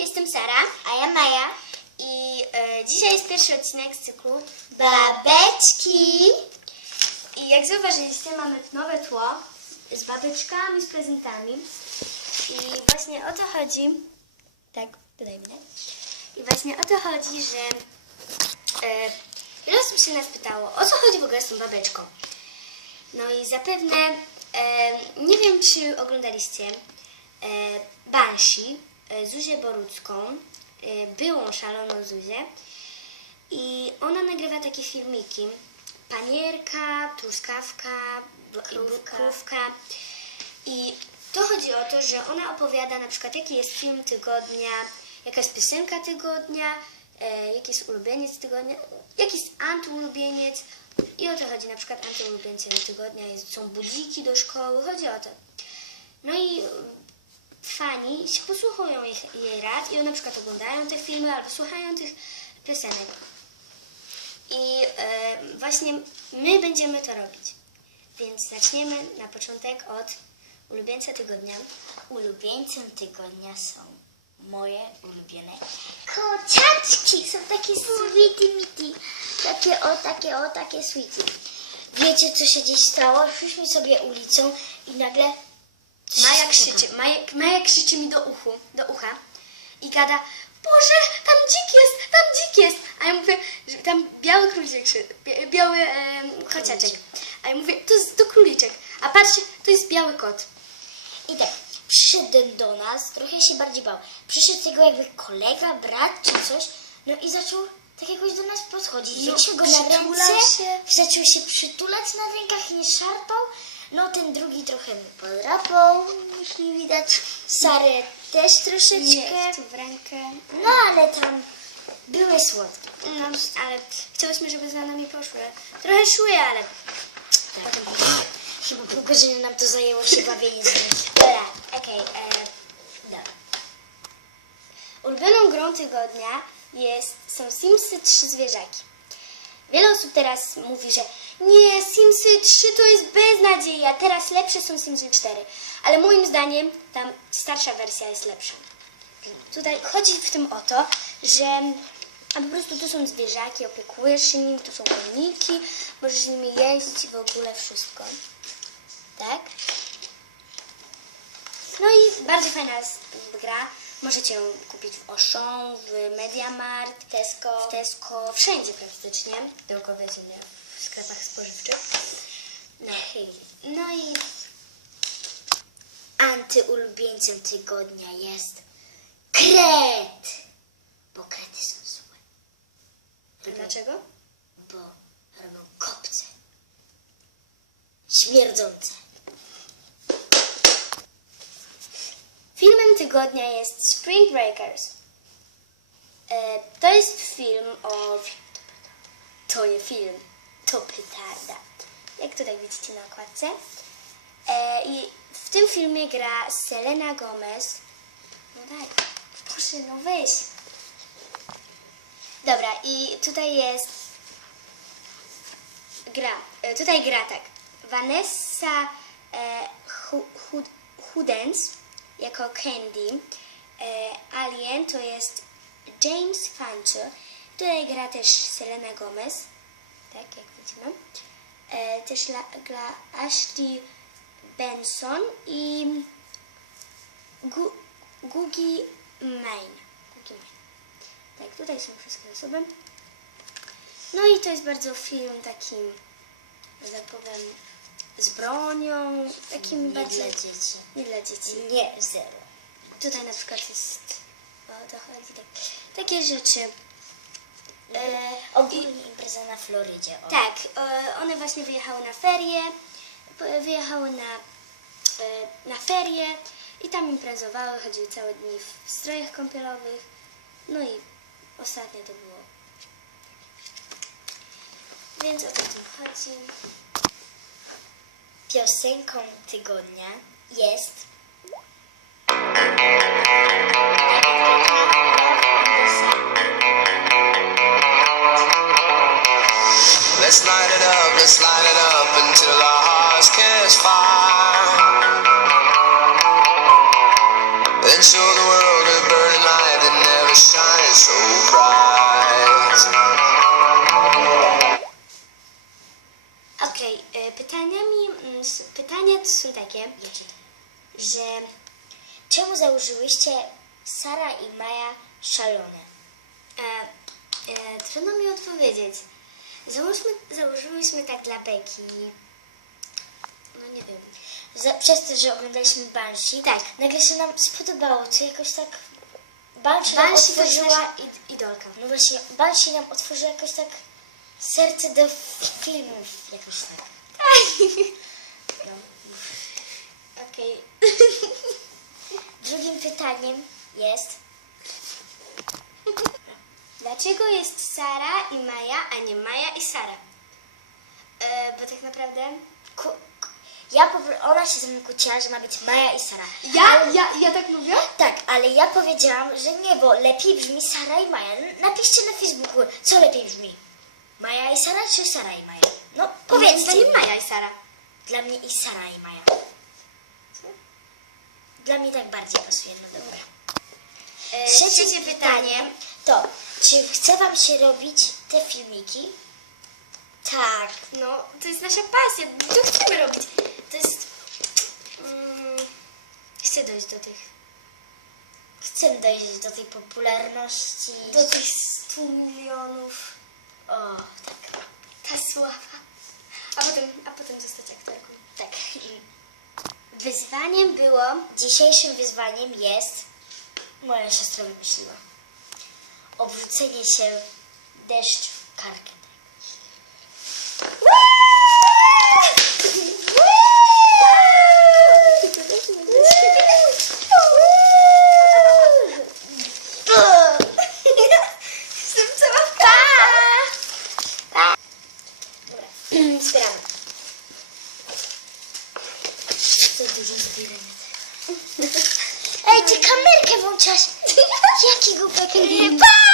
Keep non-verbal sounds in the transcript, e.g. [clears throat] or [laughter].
jestem Sara. A ja Maja. I e, dzisiaj jest pierwszy odcinek z cyklu Babeczki. I jak zauważyliście, mamy nowe tło z babeczkami, z prezentami. I właśnie o to chodzi. Tak, dodaj mnie. I właśnie o to chodzi, że e, wiele osób się nas pytało, o co chodzi w ogóle z tą babeczką. No i zapewne, e, nie wiem czy oglądaliście e, Zuzię Borucką, e, byłą szaloną Zuzię. I ona nagrywa takie filmiki. Panierka, truskawka, bukrówka. I to chodzi o to, że ona opowiada na przykład jaki jest film tygodnia, jaka jest piosenka tygodnia, e, jaki jest ulubieniec tygodnia, jaki jest antyulubieniec. I o to chodzi, na przykład antyulubieńcem tygodnia jest, są budziki do szkoły, chodzi o to. No i fani się posłuchują jej, jej rad i na przykład oglądają te filmy albo słuchają tych piosenek. I e, właśnie my będziemy to robić. Więc zaczniemy na początek od ulubieńca tygodnia. Ulubieńcem tygodnia są moje ulubione kociaczki. Są takie sweetie miti. Takie o, takie o, takie sweetie. Wiecie, co się dziś stało? Szliśmy sobie ulicą i nagle... Maja krzyczy, Maja, Maja krzyczy mi do, uchu, do ucha i gada Boże, tam dzik jest, tam dzik jest. A ja mówię, że tam biały króliczek, biały e, kociaczek. A ja mówię, to jest to króliczek. A patrzcie, to jest biały kot. I tak, przyszedł do nas, trochę się bardziej bał. Przyszedł jego jakby kolega, brat czy coś, no i zaczął tak jakoś do nas podchodzić. No, Wzięliśmy go na ręce, się. zaczął się przytulać na rękach, nie szarpał. No ten drugi trochę mi podrapał, jeśli widać. Sarę też troszeczkę. tu w rękę. No ale tam były słodkie. No, ale chciałyśmy, żeby za nami poszły. Trochę szły, ale Tak. Chyba pół godziny nam to zajęło się bawienie z nimi. Dobra, okej. e, dobra. Ulubioną grą tygodnia jest, są Simsy 3 zwierzaki. Wiele osób teraz mówi, że nie, Simsy 3 to jest beznadzieja, teraz lepsze są Simsy 4. Ale moim zdaniem tam starsza wersja jest lepsza. Tutaj chodzi w tym o to, że a po prostu tu są zwierzaki, opiekujesz się nimi, tu są koniki, możesz nimi jeździć i w ogóle wszystko. Tak? No i bardzo fajna gra. Możecie ją kupić w Auchan, w Mediamarkt, Tesco. w Tesco, wszędzie praktycznie, tylko nie, w sklepach spożywczych. No, no i Antyulubieńcem tygodnia jest kret. Bo krety są złe. dlaczego? Bo robią kopce. Śmierdzące. Tygodnia jest Spring Breakers. E, to jest film o... To nie film, to petarda. Jak tutaj widzicie na okładce. E, I w tym filmie gra Selena Gomez. No daj, proszę, no weź. Dobra, i tutaj jest gra. E, tutaj gra tak. Vanessa e, Hu- Hu- Hudens jako Candy. E, Alien to jest James Fancher. Tutaj gra też Selena Gomez. Tak, jak widzimy. E, też gra Ashley Benson i Gu, Gugi Main. Main. Tak, tutaj są wszystkie osoby. No i to jest bardzo film taki, że tak powiem, z bronią, takim Nie bardziej... dla dzieci. Nie dla dzieci. Nie, zero. Tutaj na przykład jest o to chodzi, tak, takie rzeczy. E, Ogólnie impreza na Florydzie. O. tak, e, one właśnie wyjechały na ferie, wyjechały na, e, na ferie i tam imprezowały, chodziły całe dni w strojach kąpielowych. No i ostatnio to było. Więc o to tym chodzi. Piosenką tygodnia jest... Let's light it up, let's light it up until our hearts catch fire. Że czemu założyłyście Sara i Maja szalone? E, e, trudno mi odpowiedzieć. Załóżmy, założyłyśmy tak dla beki. No nie wiem. Za, przez to, że oglądaliśmy Banshee, Tak. nagle się nam spodobało, co jakoś tak Banshee, nam Banshee jest otworzyła, id- idolka. no właśnie, Banshee nam otworzyła jakoś tak serce do filmów, jakoś tak. No. [laughs] Okej. [laughs] Drugim pytaniem jest, [laughs] Dlaczego jest Sara i Maja, a nie Maja i Sara? E, bo tak naprawdę... ku, ku, ja ona się ze mną kłóciła, że ma być Maja i Sara. Ja, ja, ja tak mówię? Tak, ale ja powiedziałam, że nie, bo lepiej brzmi Sara i Maja. Napiszcie na Facebooku, co lepiej brzmi. Maja i Sara, czy Sara i Maja? No, powiedzcie mi. Maja i Sara. Dla mnie i Sara i Maja. Dla mnie tak bardziej pasuje, no dobra. E, Trzecie trzecie pytanie. To, czy chce Wam się robić te filmiki? Tak. No, to jest nasza pasja. To chcemy robić. To jest... Mm, chcę dojść do tych... Chcę dojść do tej popularności. Do tych 100 milionów. O, tak. Ta sława. A potem, a potem zostać aktorką. Tak. Wyzwaniem było... Dzisiejszym wyzwaniem jest, moja siostra wymyśliła, obrzucenie się deszcz karkiem. Jestem cała w Dobra, [clears throat] Ej, ty kamerkę